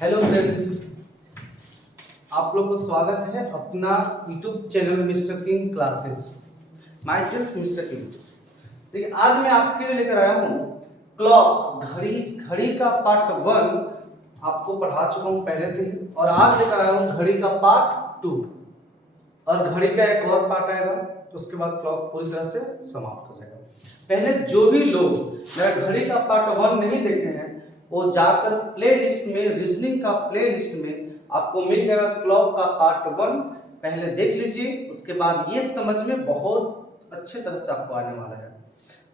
Hello friend, आप लोग को स्वागत है अपना YouTube channel mister king classes. My self mister king. देखिए, आज मैं आपके लिए लेकर आया हूँ क्लॉक, घड़ी। घड़ी का पार्ट 1 आपको पढ़ा चुका हूँ पहले से ही, और आज लेकर आया हूँ घड़ी का पार्ट 2, और घड़ी का एक और पार्ट आएगा, उसके बाद क्लॉक पूरी तरह से समाप्त हो जाएगा। पहले जो भी लोग मेरा घड़ी का पार्ट 1 नहीं देखे हैं, वो जाकर प्ले लिस्ट में, रीजनिंग का प्ले लिस्ट में आपको मिल जाएगा क्लॉक का पार्ट 1। पहले देख लीजिए, उसके बाद ये समझ में बहुत अच्छे तरह से आपको आने वाला है।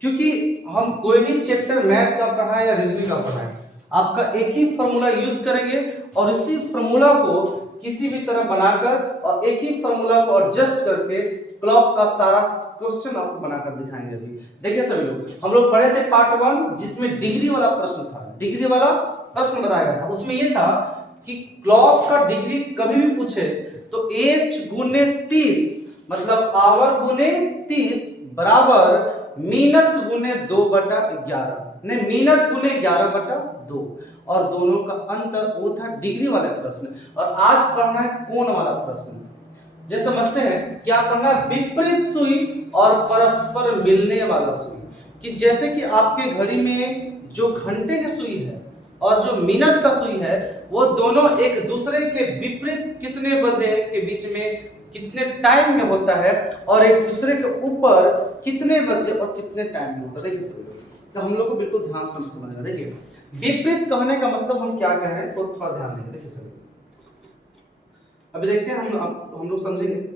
क्योंकि हम कोई भी चैप्टर मैथ का पढ़ाएं या रीजनिंग का पढ़ाएं, आपका एक ही फॉर्मूला यूज करेंगे और इसी फॉर्मूला को किसी भी तरह बनाकर और एक ही फॉर्मूला को एडजस्ट करके क्लॉक का सारा क्वेश्चन आपको बनाकर दिखाएंगे। अभी देखिए सभी लोग, हम लोग पढ़े थे पार्ट 1 जिसमें डिग्री वाला प्रश्न था। डिग्री वाला प्रश्न बताया गया था, उसमें यह था कि क्लॉक का डिग्री कभी भी पूछे तो h गुने 30 मतलब आवर गुने 30 बराबर मिनट गुने 2/11, नहीं मिनट गुने 11/2, और दोनों का अंतर वो था डिग्री वाला प्रश्न। और आज पढ़ना है कोण वाला प्रश्न। जैसे समझते हैं क्या पढ़ना, विपरीत सुई और परस्पर मिलने वाला सुई। कि जैसे कि आपके घड़ी में जो घंटे की सुई है और जो मिनट का सुई है, वो दोनों एक दूसरे के विपरीत कितने बजे के बीच में कितने टाइम में होता है, और एक दूसरे के ऊपर कितने बजे और कितने टाइम में होता है। देखिए सभी, तो हम लोग को बिल्कुल ध्यान से समझना। देखिए, विपरीत कहने का मतलब हम क्या कह रहे हैं, तो थोड़ा ध्यान देंगे। देखिए सभी, अभी देखते हैं हम लोग समझेंगे।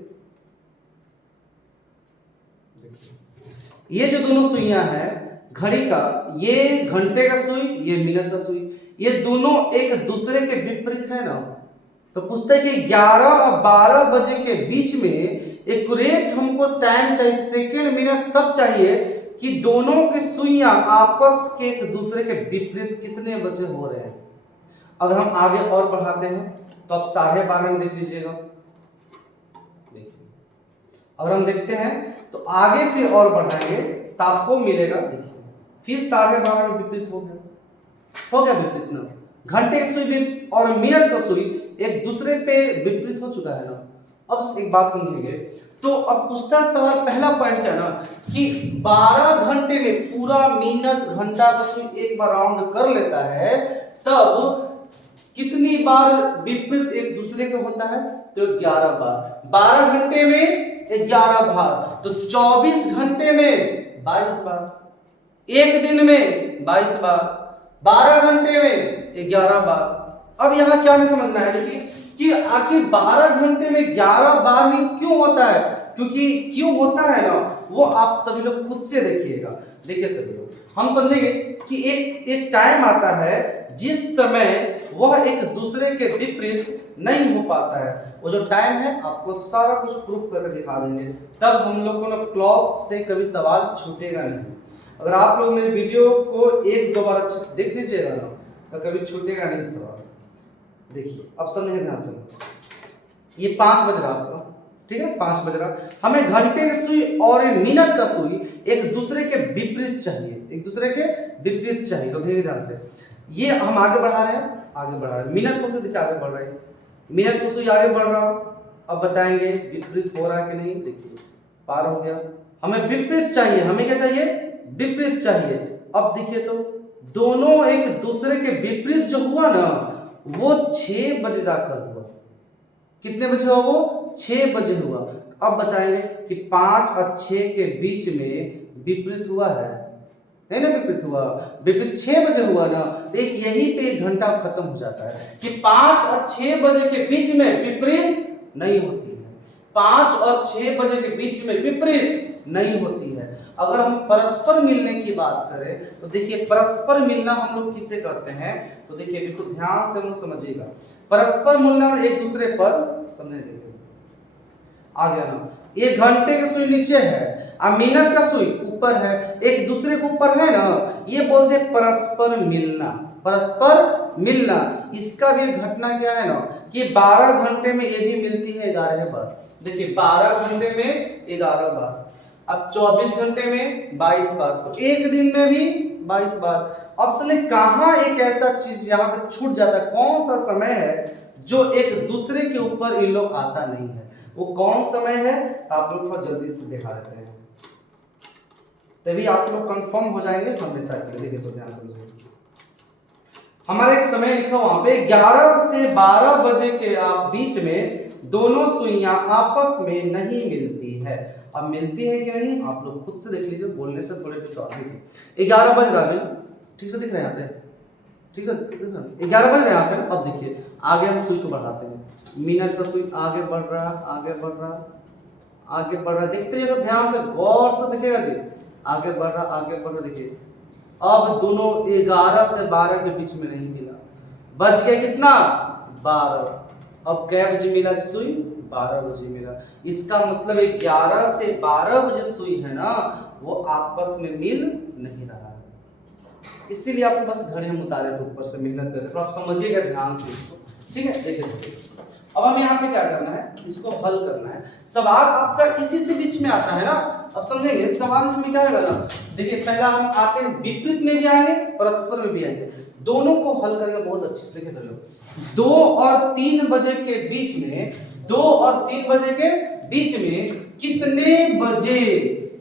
ये जो दोनों सुइयां हैं घड़ी का, ये घंटे का सुई, ये मिनट का सुई, ये दोनों एक दूसरे के विपरीत है ना। तो पूछते हैं कि 11 और 12 बजे के बीच में एक्यूरेट हमको टाइम चाहिए, सेकंड मिनट सब चाहिए, कि दोनों की सुइयां आपस के एक दूसरे के विपरीत कितने बजे हो रहे हैं। अगर हम आगे और बढ़ाते हैं तो आप 12:30 में देख लीजिएगा। अगर हम देखते हैं तो आगे फिर और बढ़ाएंगे तो आपको मिलेगा, देखिए फिर 12:30 में विपरीत हो गया विपरीत ना। घंटे की सुई और मिनट का सुई एक दूसरे पे विपरीत हो चुका है ना। अब एक बात समझेंगे, तो अब पूछता सवाल, पहला पॉइंट क्या ना, कि 12 घंटे में पूरा मिनट घंटा का सुई एक बार राउंड कर लेता है, तब कितनी बार विपरीत एक दूसरे के होता है, तो 11 बार। 12 घंटे में 11 बार, तो 24 घंटे में 22 बार, एक दिन में 22 बार, 12 घंटे में 11 बार। अब यहाँ क्या हमें समझना है, देखिए कि आखिर 12 घंटे में 11 बार ही क्यों होता है। क्योंकि क्यों होता है ना, वो आप सभी लोग खुद से देखिएगा। देखिए सभी लोग, हम समझेंगे कि एक टाइम आता है जिस समय वह एक दूसरे के विपरीत नहीं हो पाता है। वो जो टाइम है आपको सारा कुछ प्रूफ करके दिखा देंगे, तब हम लोग को ना क्लॉक से कभी सवाल छूटेगा नहीं। अगर आप लोग मेरे वीडियो को 1-2 बार अच्छे से देख लीजिएगा ना, तो कभी छूटेगा नहीं सवाल। देखिए अब समझिए ध्यान से, ये 5 बज रहा आपका, ठीक है 5 बज रहा, हमें घंटे की सुई और मिनट का सुई एक दूसरे के विपरीत चाहिए, एक दूसरे के विपरीत चाहिए। तो धीरे ध्यान से, ये हम आगे बढ़ा रहे हैं, आगे बढ़ा रहे हैं, मिनट को सुई देखिए आगे बढ़ रहा है, मिनट को सुई आगे बढ़ रहा। अब बताएंगे विपरीत हो रहा है कि नहीं। देखिए पार हो गया, हमें विपरीत चाहिए, हमें क्या चाहिए, विपरीत चाहिए। अब देखिए तो दोनों एक दूसरे के विपरीत जो हुआ ना, वो 6 बजे जाकर हुआ। कितने बजे हुआ वो, 6 बजे हुआ। तो अब बताएंगे कि 5 और 6 के बीच में विपरीत हुआ है, नहीं ना विपरीत हुआ, विपरीत 6 बजे हुआ ना। तो एक यहीं पे 1 घंटा खत्म हो जाता है कि 5 और 6 बजे के बीच में विपरीत नहीं होती है, 5 और 6 बजे के बीच में विपरीत नहीं होती है। अगर हम परस्पर मिलने की बात करें तो देखिए, परस्पर मिलना हम लोग किसे कहते हैं, तो देखिए बिल्कुल ध्यान से हम लोग समझिएगा। परस्पर मिलना एक दूसरे पर समझने देखिए, आ गया ना। ये घंटे की सुई नीचे है और मिनट का सुई ऊपर है, एक दूसरे के ऊपर है ना, ये बोलते हैं परस्पर मिलना। परस्पर मिलना, इसका भी घटना क्या है ना, कि 12 घंटे में ये भी मिलती है 11 बार। देखिए 12 घंटे में 11 बार, अब 24 घंटे में 22 बार, तो एक दिन में भी 22 बार। ऑप्शन है कहाँ एक ऐसा चीज यहाँ पे छूट जाता है, कौन सा समय है जो एक दूसरे के ऊपर इन लोग आता नहीं है, वो कौन समय है? आप लोग थोड़ा जल्दी से दिखा देते हैं, तभी आप लोग कंफर्म हो जाएंगे हमेशा के लिए। देखिए सब ध्यान समझिए, हमारा एक समय लिखा वहां पे 11 से 12 बजे के बीच में दोनों सुइयां आपस में नहीं मिलती है। अब मिलती है कि नहीं आप लोग खुद से देख लीजिए, बोलने से थोड़े विश्वास नहीं। 11 बज रहा है, ठीक से दिख रहा है यहाँ पे, ठीक से 11 बज रहे हैं यहाँ पे। अब देखिए आगे हम सुई को बढ़ाते हैं, मिनट का सुई आगे बढ़ रहा, आगे बढ़ रहा, आगे बढ़ रहा, देखते हैं सब ध्यान से गौर से देखिएगा जी, आगे बढ़ रहा, आगे बढ़ रहा। देखिए अब दोनों 11 से 12 के बीच में नहीं मिला, बज गया कितना 12। अब कै बजे मिला सुई? 12 बजे मिला। इसका मतलब 11 से 12 बजे सुई है ना, वो आपस में मिल नहीं रहा है, इसीलिए आपको बस घड़ी हम उतारे थे ऊपर से मेहनत करके, तो आप समझिएगा ध्यान से इसको, ठीक है। देखिए अब हमें यहाँ पे क्या करना है, इसको हल करना है। सवाल आपका इसी से बीच में आता है ना, अब समझेंगे सवाल इसमें क्या है ना। देखिए पहला हम आते हैं विपरीत में भी आएंगे, परस्पर में भी आएंगे, दोनों को हल करके बहुत अच्छे से देखिए समझो। 2 और 3 बजे के बीच में, 2 और 3 बजे के बीच में कितने बजे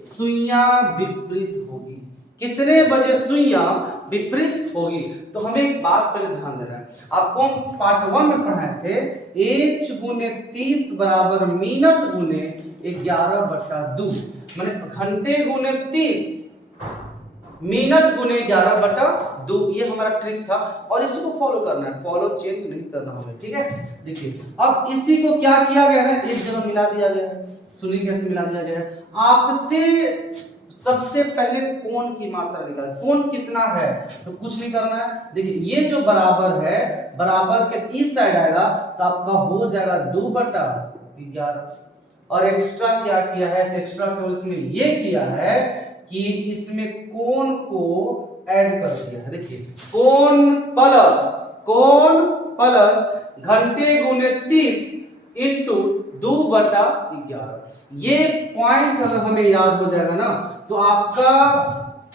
सुइयां विपरीत होगी? कितने बजे सुइयां विपरीत होगी? तो हमें एक बात पहले ध्यान देना है, आपको हम पार्ट 1 में पढ़ाए थे h गुने 30 बराबर मिनट गुने 11/2, माने घंटे गुने 30 मिनट गुने 11/2, ये हमारा ट्रिक था और इसको फॉलो करना है, फॉलो चेंज नहीं करना हमें, ठीक है। देखिए अब इसी को क्या किया गया है, एक जगह मिला दिया गया है। सुनिए कैसे मिला दिया गया है, आपसे सबसे पहले कोण की मात्रा निकाल, कोण कितना है, तो कुछ नहीं करना है। देखिए ये जो बराबर है, बराबर के इस साइड आएगा तो आपका हो जाएगा 2/11, और एक्स्ट्रा क्या किया है, तो एक्स्ट्रा केवल इसमें ये किया है कि इसमें कोण को ऐड कर दिया है। देखिए कोण प्लस घंटे गुने 30 इंटू 2/11, ये पॉइंट अगर हमें याद हो जाएगा ना, तो आपका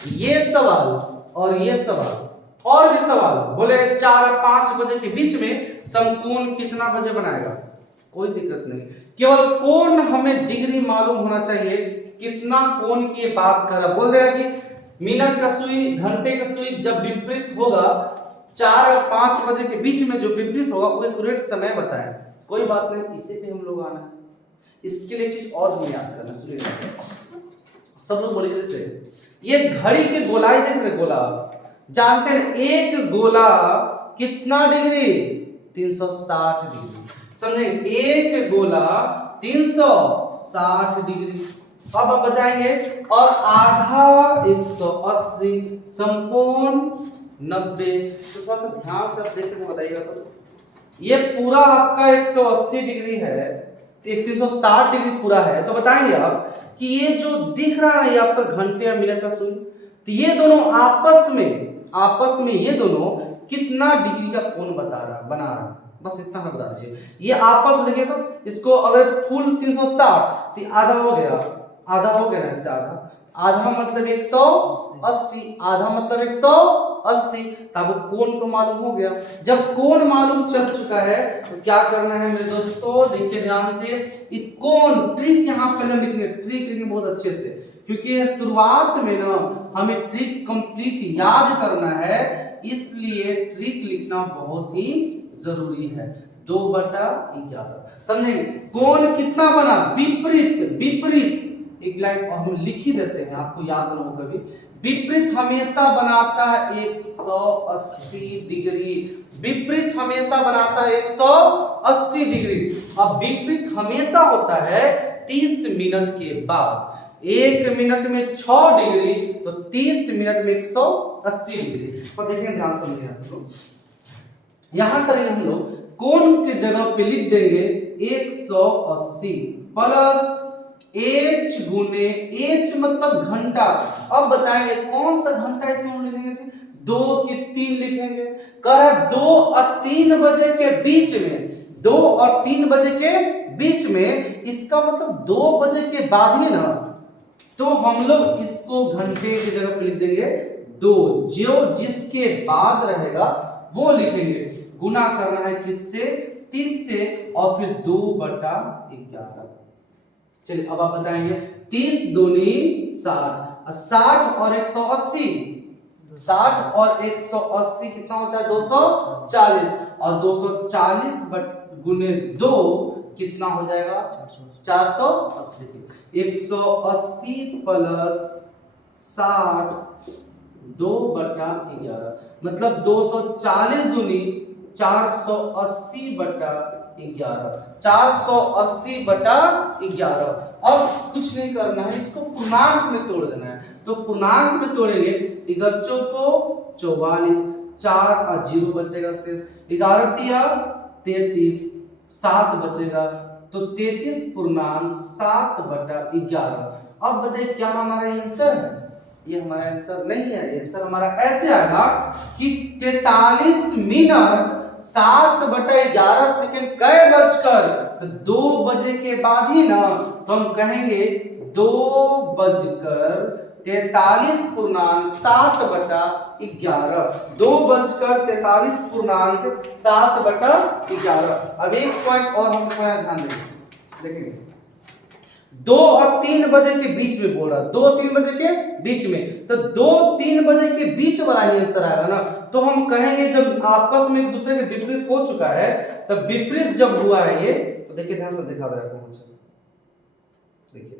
ये सवाल और ये सवाल और भी सवाल बोले 4 और 5 बजे के बीच में समकोण कितना बजे बनाएगा, कोई दिक्कत नहीं, केवल कोण हमें डिग्री मालूम होना चाहिए, कितना कोण की बात कर रहा। बोल देगा कि मिनट का सुई घंटे का सुई जब विपरीत होगा, 4 और 5 बजे के बीच में जो विपरीत होगा वो एक्यूरेट समय बताए, कोई बात नहीं, इसे भी हम लोग आना है। इसके लिए चीज और हमें याद करना, सुनिए सब लोग बोलिए जैसे ये घड़ी के गोलाई देख रहे, गोला जानते हैं, एक गोला कितना डिग्री, 360 डिग्री, समझे, एक गोला 360 डिग्री। अब आप बताएंगे और आधा 180, समकोण 90, तो थोड़ा सा ध्यान से आप देख के बताइएगा। तो ये पूरा आपका 180 डिग्री है, 360 डिग्री पूरा है, तो बताएंगे आप कि ये जो दिख रहा है आपका घंटे या मिनट का सुई, तो ये दोनों आपस में ये दोनों कितना डिग्री का कोण बना रहा, बस इतना हमें बता दीजिए। ये आपस देखिए तो इसको अगर फुल 360 तो आधा हो गया ना, इससे आधा मतलब 180, आधा मतलब 180, तब कोण तो मालूम हो गया। जब कोण मालूम चल चुका है तो क्या करना है मेरे दोस्तों, देखिए ध्यान से, कोण ट्रिक यहाँ पे लिखेंगे, ट्रिक लिखेंगे बहुत अच्छे से, क्योंकि शुरुआत में ना हमें ट्रिक कंप्लीट याद करना है, इसलिए ट्रिक लिखना बहुत ही जरूरी है। 2/11 समझेंगे, कोण कितना बना, विपरीत एक लाइन हम लिख ही देते हैं, आपको याद ना हो कभी, विपरीत हमेशा बनाता है 180 डिग्री, विपरीत हमेशा बनाता है 180 डिग्री। अब विपरीत हमेशा होता है 30 मिनट के बाद, 1 मिनट में 6 डिग्री, तो 30 मिनट में 180 डिग्री। तो देखें ध्यान समझिए आप लोग, यहां करेंगे हम लोग कोण के जगह पे लिख देंगे 180 प्लस h गुने h मतलब घंटा। अब बताएंगे कौन सा घंटा इसमें हम लिखेंगे, 2 की 3 लिखेंगे, कह 2 और 3 बजे के बीच में, 2 और 3 बजे के बीच में, इसका मतलब 2 बजे के बाद ही ना, तो हम लोग इसको घंटे की जगह पे लिख देंगे 2 जो जिसके बाद रहेगा वो लिखेंगे। गुना करना है किससे? 30 से और फिर 2/11। चलिए अब आप बताएंगे 30 दूनी 60, 60 और 180, 60 और 180 कितना होता है? 240, और 240 गुने 2 कितना हो जाएगा? 480। 180 प्लस 60 2/11, मतलब 240 दूनी 480/11, 480/11। अब कुछ नहीं करना है, इसको पूर्णांक में तोड़ देना है। तो पूर्णांक में तोड़ेंगे, 11 को 44, 4 और 0 बचेगा शेष, 11 दिया 33, 7 बचेगा, तो 33 पूर्णांक 7/11। अब बताइए क्या हमारा आंसर है? ये हमारा आंसर नहीं है। आंसर हमारा ऐसे आएगा कि 43 मिनट 7/11 सेकंड कै बजकर, तो 2 बजे के बाद ही ना, तो हम कहेंगे 2:43 पूर्णांक 7/11, 2:43 पूर्णांक 7/11। अब एक पॉइंट और हमको यहाँ ध्यान देंगे, देखेंगे 2 और 3 बजे के बीच में बोल रहा, 2 और 3 बजे के बीच में, तो 2-3 बजे के बीच वाला ही आंसर आएगा ना। तो हम कहेंगे जब आपस में एक दूसरे के विपरीत हो चुका है, तब विपरीत जब हुआ है ये, तो देखिए ध्यान से दिखा रहा हूं, देखिए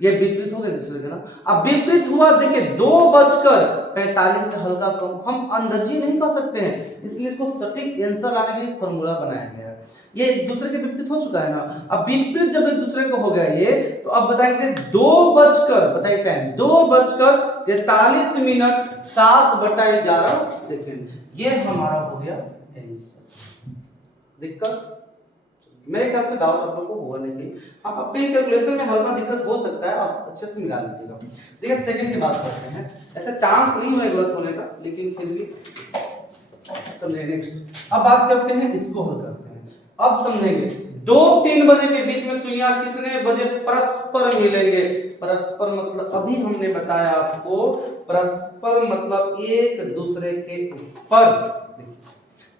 ये विपरीत हो गए दूसरे के ना। अब विपरीत हुआ, देखिए 2:45 से हल्का कम, हम अंदाजी नहीं कर सकते हैं, इसलिए इसको सटीक आंसर लाने के लिए फॉर्मूला बनाया गया है। ये एक दूसरे के विपरीत हो चुका है ना। अब विपरीत जब एक दूसरे को हो गया ये, तो अब बताएंगे बताइए टाइम 2:43 मिनट 7/11 सेकंड। ये हमारा हो गया आंसर। दिक्कत मेरे ख्याल से डाउट आप लोगों को होगा नहीं, आप अपने कैलकुलेशन में हल्का दिक्कत हो सकता है, आप अच्छे से मिला लीजिएगा। देखिए सेकंड की बात करते हैं, ऐसा चांस नहीं है गलत होने का, लेकिन फिर भी समझे। नेक्स्ट अब बात करते हैं, इसको हल करते हैं। अब समझेंगे 2-3 बजे के बीच में सुइयां कितने बजे परस्पर मिलेंगे? परस्पर मतलब अभी हमने बताया आपको, परस्पर मतलब एक दूसरे के ऊपर,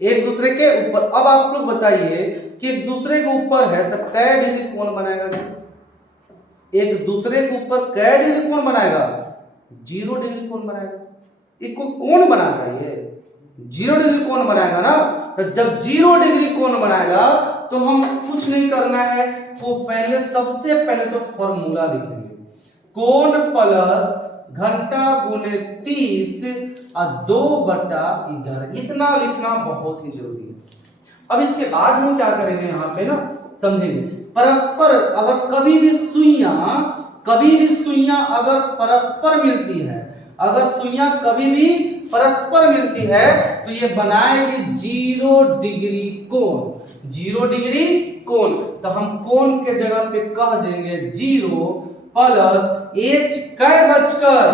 एक दूसरे के ऊपर। अब आप लोग बताइए कि एक दूसरे के ऊपर है तो कै डिग्री कोण बनाएगा? एक दूसरे के ऊपर कै डिग्री कोण बनाएगा? 0 डिग्री कोण बनाएगा। एक कोण बनाएगा, ये 0 डिग्री कोण बनाएगा ना। तो जब 0 डिग्री कोण बनाएगा तो हम कुछ नहीं करना है, तो पहले सबसे पहले तो फॉर्मूला लिखेंगे, कोण प्लस घंटा गुने 30 और 2/11, इतना लिखना बहुत ही जरूरी है। अब इसके बाद हम क्या करेंगे यहाँ पे ना, समझेंगे परस्पर अगर कभी भी सुइयां अगर परस्पर मिलती है, अगर सुइयां कभी भी परस्पर मिलती है, तो ये बनाएगी 0 डिग्री कोण। 0 डिग्री कोण, तो हम कोण के जगह पे कह देंगे 0 प्लस h कै बजकर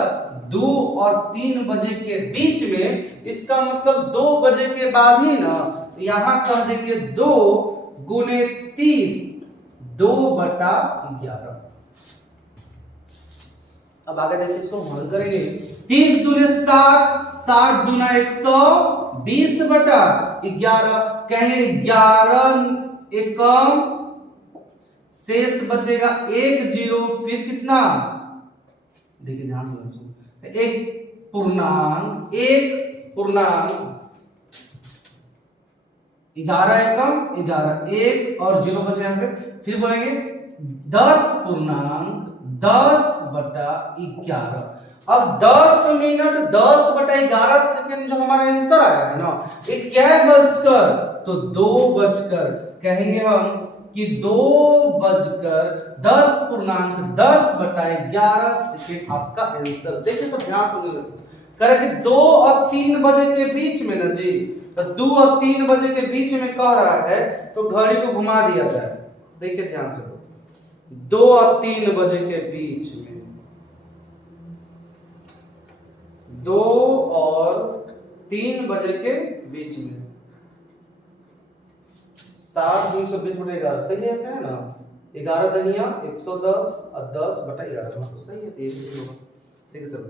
2 और 3 बजे के बीच में, इसका मतलब 2 बजे के बाद ही ना, यहां कह देंगे 2 गुने 30, 2/11। अब आगे देखिए, इसको हल करेंगे, 30 दूने 60, 60 दूना 120/11, कहेंगे 11 एकम, शेष बचेगा 1 0, फिर कितना? देखिए ध्यान से, एक पूर्णांक 11 एकम 11, 1 और 0 बचे यहाँ पे, फिर बोलेंगे 10 पूर्णांक 10/11। अब 10 मिनट 10/11 सेकंड जो हमारा आंसर आया है ना, ये क्या बजकर, तो 2 बजकर, कहेंगे हम कि 2:10 पूर्णांक 10/11 सेकंड आपका आंसर। देखिए सब ध्यान से करेंगे, 2 और 3 बजे के बीच में ना जी, तो 2 और 3 बजे के बीच में कह रहा है, तो घड़ी को घुमा दिया जाए। देखिए ध्यान से, 2 और 3 बजे के बीच में, 2 और 3 बजे के बीच में, 7 2 20/11 सही है, क्या है ना? 11 दनिया 110 और 10/11 तो सही है, 1 ठीक है सब।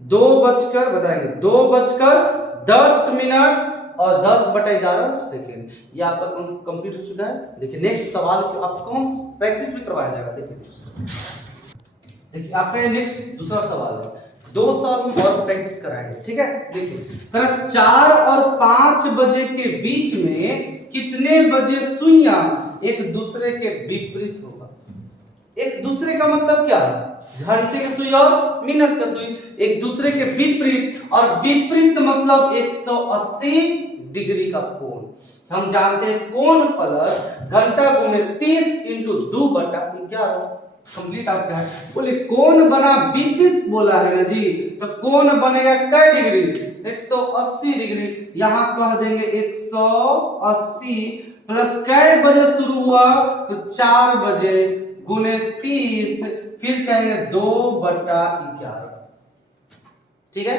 बताएंगे 2:10 और 10/11 ये आपका कंप्लीट हो चुका है। देखिए नेक्स्ट सवाल आपको हम प्रैक्टिस भी करवाया जाएगा। देखिए आपका ये नेक्स्ट दूसरा सवाल है, 2 सवाल हम और प्रैक्टिस कराएंगे, ठीक है। देखिए तरह 4 और 5 बजे के बीच में कितने बजे सुइयां एक दूसरे के विपरीत होगा। एक दूसरे का मतलब क्या है, घंटे की सुई और मिनट का सुई एक दूसरे के विपरीत, और विपरीत मतलब 180 डिग्री का कोण। हम जानते हैं कोण प्लस घंटा गुणे 30 इंटू 2/11 कंप्लीट आपका है। बोले कोण बना विपरीत बोला है ना जी, तो कोण बनेगा कै डिग्री, 180 डिग्री। यहां कह देंगे 180 प्लस कै बजे शुरू हुआ, तो 4 बजे गुने 30, फिर कहेंगे 2/11, ठीक है।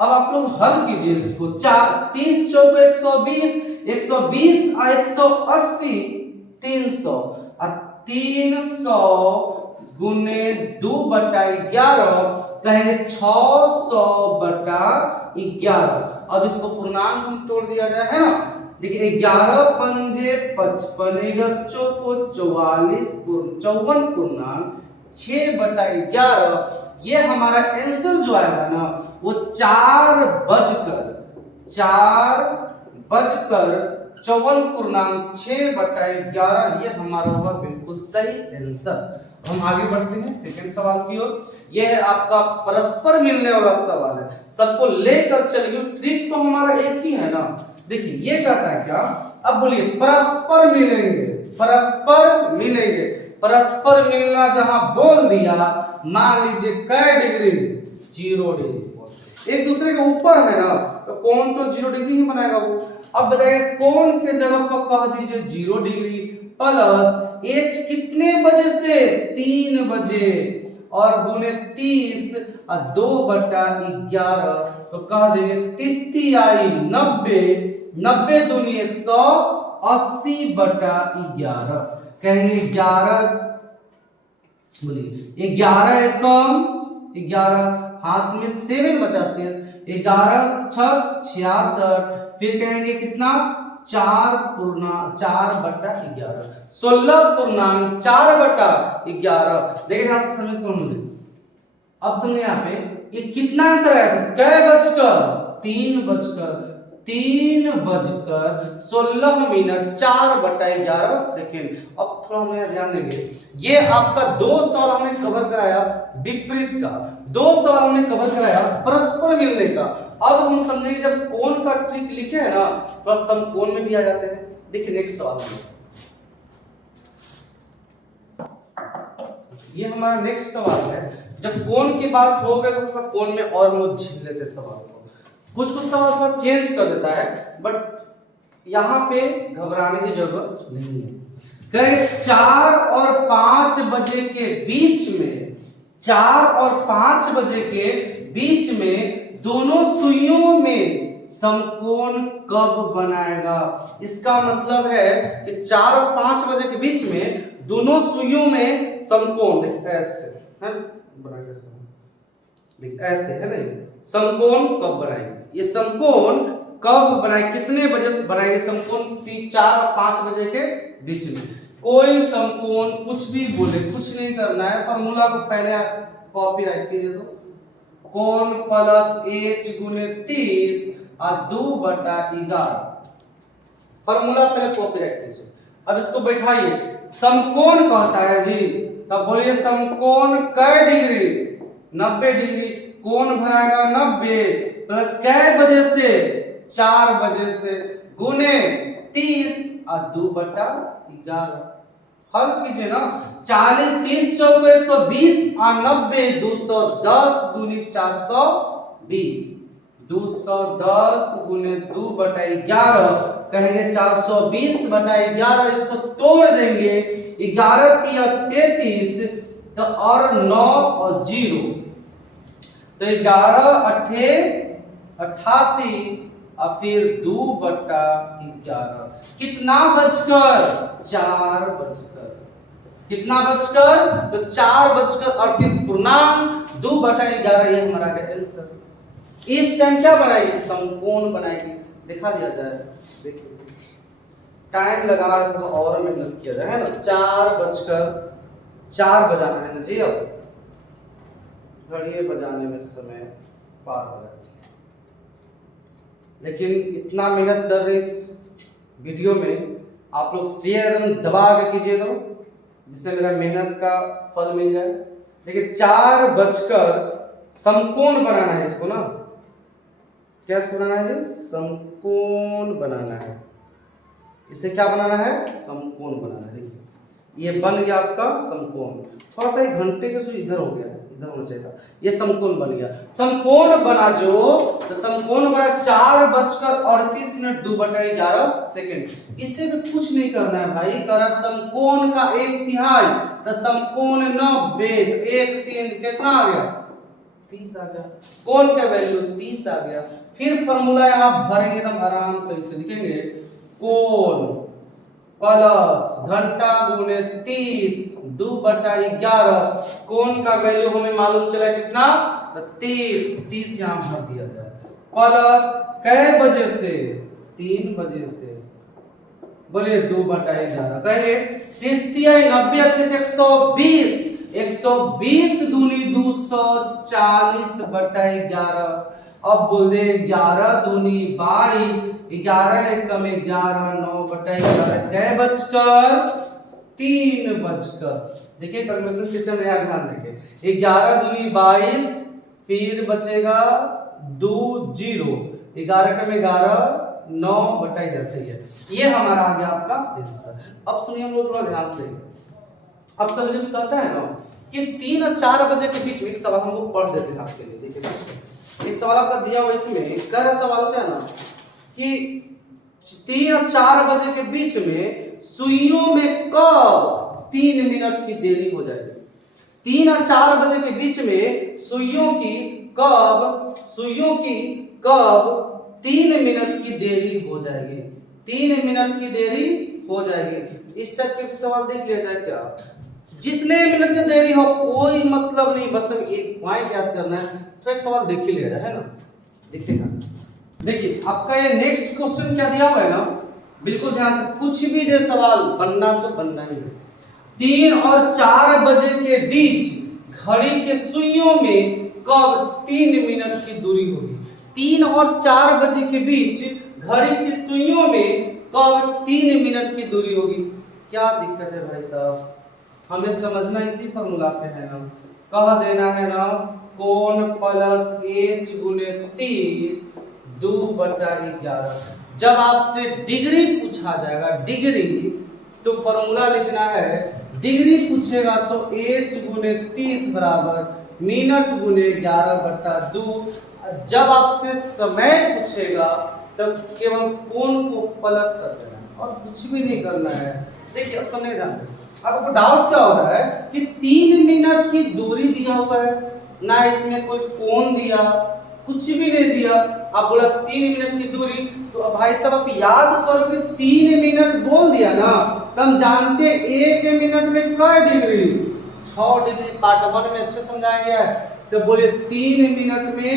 अब आप लोग हल कीजिए इसको, 30 चौको 120, 120 और 180 300, और 300 गुने 2/11 कहेंगे 600/11। अब इसको पूर्णांक हम तोड़ दिया जाए, है ना। देखिए 11 पंजे 55, 11 चौको 44, 54 पूर्णांक 6/11। ये हमारा आंसर जो आएगा ना वो 4:54 ये हमारा होगा बिल्कुल सही आंसर। हम आगे बढ़ते हैं सेकंड सवाल की ओर। यह है आपका परस्पर मिलने वाला सवाल है, सबको लेकर चलिए। ट्रिक तो हमारा एक ही है ना। देखिए ये कहता है क्या, अब बोलिए परस्पर मिलेंगे, परस्पर मिलना जहां बोल दिया, मान लीजिए कै डिग्री, 0 डिग्री। एक दूसरे के ऊपर है ना, तो कोण तो 0 डिग्री ही बनाएगा वो। अब बताइए कोण के जगह पर कह दीजिए 0 डिग्री प्लस h कितने बजे से, 3 बजे, और गुने 30 और 2/11, तो कह देंगे 30 आई 90, 90 दूनी 180/11। कहेंगे 11, बोलिए 11 एकम 11, हाथ में 7 बचा शेष, 11 6 66, फिर कहेंगे कितना 4/11, 16/4/11। देखिए ध्यान से समझिए। अब समझिए यहाँ पे ये कितना आंसर आया था, कै बजकर 3:16 4/11 सेकेंड। अब थोड़ा हम यहाँ ध्यान देंगे, ये आपका 2 सवाल हमने कवर कराया विपरीत का, 2 सवाल हमने कवर कराया परस्पर मिलने का। अब हम समझेंगे जब कोण का ट्रिक लिखे है ना, तो समकोण में भी आ जाते हैं। देखिए नेक्स्ट सवाल में, ये हमारा नेक्स्ट सवाल है। जब कोण की बात हो गई तो सब कोण में और वो झेल लेते सवाल को, कुछ सवाल थोड़ा चेंज कर देता है, बट यहां पे घबराने की जरूरत नहीं है। करेंगे 4 और 5 बजे के बीच में, 4 और 5 बजे के बीच में दोनों सुइयों में समकोण कब बनाएगा। इसका मतलब है कि 4 और 5 बजे के बीच में दोनों सुइयों में समकोण, ऐसे है ऐसे है नहीं, समकोण कब बनाएंगे, ये समकोण कब बनाए, कितने बजे से बनाएंगे समकोण, 4 और 5 बजे के बीच में। कोई समकोण कुछ भी बोले, कुछ नहीं करना है, फार्मूला को पहले कॉपी राइट कीजिए। तो कोण प्लस h गुने 30 और 2/11, फार्मूला पहले कॉपी राइट कीजिए। अब इसको बैठाइए, समकोण कहता है जी, तब बोलिए समकोण कै डिग्री, 90 डिग्री। कोण भराएगा 90 प्लस कै बजे से, 4 बजे से, गुने 30 और 2/11। हल कीजिए ना, 40 30 चौको 120 और 90 210 दूनी 420, 210 गुने 2/11 कहेंगे 420/11। इसको तोड़ देंगे, 11 तिया 33, तो और 9 और 0, तो 11 8 88 और फिर 2/11। कितना बचकर, 4 बचकर, कितना बचकर, तो 4:38 पूर्णांक 2/11 ये हमारा आ गया आंसर। इस टाइम क्या बनाएगी, समकोण बनाएगी। दिखा दिया जाए, देखिए टाइम लगा तो और मेहनत किया जाए, है ना। 4 बजाना है ना जी। अब घड़ी बजाने में समय पार हो जाता है, लेकिन इतना मेहनत कर रहे इस वीडियो में, आप लोग शेयर एकदम दबा के कीजिए तो, जिससे मेरा मेहनत का फल मिल जाए। देखिए 4 बजकर समकोण बनाना है इसको ना, क्या बनाना है जी, समकोण बनाना है। इसे क्या बनाना है, समकोण बनाना है। देखिए ये बन गया आपका समकोण। थोड़ा सा एक घंटे के से इधर हो गया, इधर होना चाहिए था। ये समकोण बन गया। समकोण बना जो, तो समकोण बना 4:38 2/11। इससे भी कुछ नहीं करना है भाई, करा समकोण का 1/3, तो समकोण 90, 1/3 कितना आ गया, 30 आ गया। कोण का वैल्यू 30 आ गया। फिर फॉर्मूला यहां भरेंगे तो आराम से इसे लिखेंगे, कोण प्लस घंटा गुणे 30 2/11। कोण का वैल्यू हमें मालूम चला कितना, तो 30 यहां भर दिया जाए, प्लस कै बजे से, 3 बजे से, बोलिए 2/11 कहेंगे। 30 90 120, 120 दूनी 240/11। अब बोल दे 11 दूनी 22, 11 एकम 11, 9/11 कै बजकर, 3 बजकर। देखिए कैलकुलेशन फिर से नया ध्यान रखिए। 11 दूनी 22, फिर बचेगा 2 0, 11 एकम 11, 9/11 सही है। ये हमारा आ गया आपका आंसर। अब सुनिए हम लोग थोड़ा ध्यान से, अब कभी कभी कहता है ना कि 3 और 4 बजे के बीच में एक सवाल हम लोग पढ़ देते हैं आपके लिए। देखिए एक सवाल आपका दिया हुआ, इसमें कह रहा सवाल क्या ना कि 3 और 4 बजे के बीच में सुइयों में कब 3 मिनट की देरी हो जाएगी। 3 और 4 बजे के बीच में सुइयों की कब 3 मिनट की देरी हो जाएगी, 3 मिनट की देरी हो जाएगी। इस टाइप के सवाल देख लिया जाए क्या, जितने मिनट की देरी हो कोई मतलब नहीं, बस एक पॉइंट याद करना है। तो एक सवाल देख ही लिया जाए, है ना। देखिए आपका ये नेक्स्ट क्वेश्चन क्या दिया हुआ है ना, बिल्कुल ध्यान से, कुछ भी दे सवाल, बनना तो बनना ही है। 3 और 4 बजे के बीच घड़ी के सुइयों में कब 3 मिनट की दूरी होगी। 3 और 4 बजे के बीच घड़ी की सुइयों में कब 3 मिनट की दूरी होगी। क्या दिक्कत है भाई साहब, हमें समझना इसी फॉर्मूला पे है ना। कह देना है ना, कोण प्लस h गुने 30 2/11। जब आपसे डिग्री पूछा जाएगा, डिग्री, तो फॉर्मूला लिखना है, डिग्री पूछेगा तो h गुने 30 बराबर मिनट गुने 11/2। जब आपसे समय पूछेगा तब केवल कोण को प्लस कर देना है और कुछ भी नहीं करना है। देखिए अब समझ ध्यान से, आपको डाउट क्या हो रहा है कि 3 मिनट की दूरी दिया हुआ है ना, इसमें कोई कोण दिया, कुछ भी नहीं दिया, आप बोला 3 मिनट की दूरी। तो भाई साहब आप याद करो कि 3 मिनट बोल दिया ना, तो हम जानते हैं 1 मिनट में क्या डिग्री, 6 डिग्री। पार्ट 1 में अच्छे समझाया गया है। तो बोले 3 मिनट में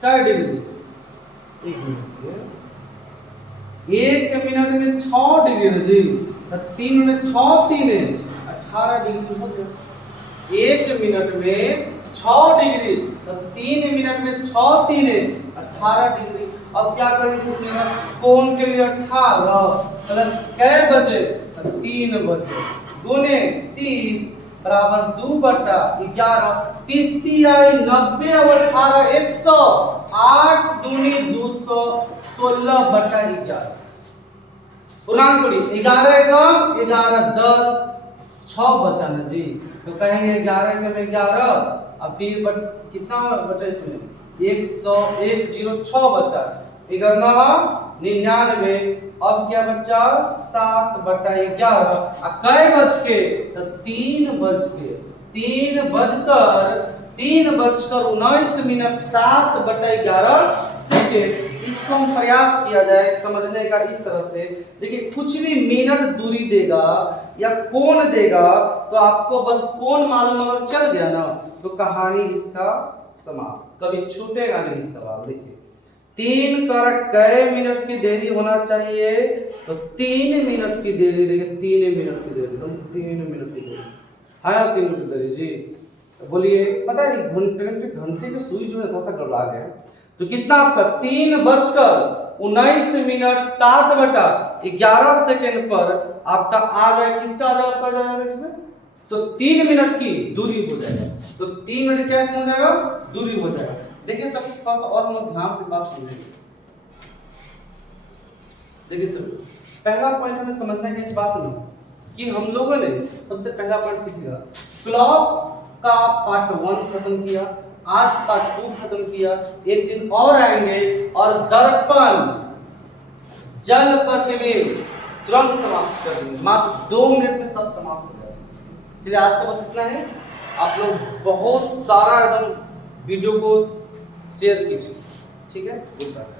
क्या डिग्री, 1 मिनट में 6 डिग्री ना जी, तो 3 में 6 3 18 डिग्री हो गया। 1 मिनट में 6 डिग्री, तो 3 मिनट में 6 3 18 डिग्री। अब क्या करें, कोण के लिए 18 प्लस कै बजे, 3 बजे, गुने 30 बराबर 2/11। 30 आई 90 और 18 100, 8 दूनी 200, 16/11। पूर्णांक जोड़ी 11 कम 11 10, 6 बचा ना जी, तो कहेंगे 11 में 11, अब फिर कितना बचा इसमें, 106 बचा। 99, अब क्या बचा 7/11। कै बज के, तो 3 बज के, 3:19 7/11 सेकेंड। इसको हम प्रयास किया जाए समझने का इस तरह से। देखिए कुछ भी मिनट दूरी देगा या कोण देगा, तो आपको बस कोण मालूम अगर चल गया ना, तो कहानी इसका समाप्त। कभी छूटेगा नहीं सवाल। देखिए 3 कर कै मिनट की देरी होना चाहिए, तो 3 मिनट की देरी। देखिए 3 मिनट की देरी, 3 मिनट की देरी है ना, 3 मिनट की देरी जी। बोलिए पता है घंटे की सुई जो है थोड़ा सा गड़बड़ा गया है। तो कितना आपका 3:19 7/11 पर आपका आ जाए, किसका आ जाएगा इसमें, तो 3 मिनट की दूरी हो जाएगा। तो 3 मिनट कैसे हो जाएगा, दूरी हो जाएगा। देखिए सब थोड़ा सा और हम ध्यान से बात समझेंगे। देखिए सब पहला पॉइंट हमें समझना है इस बात में कि हम लोगों ने सबसे पहला पॉइंट सीखा, क्लॉक का पार्ट 1 खत्म किया, आज पार्ट 2 खत्म किया। एक दिन और आएंगे और दर्पण जल प्रतिबिंब तुरंत समाप्त कर देंगे। मात्र 2 मिनट में सब समाप्त हो जाएगा। चलिए आज का बस इतना है। आप लोग बहुत सारा एकदम वीडियो को शेयर कीजिए, ठीक है।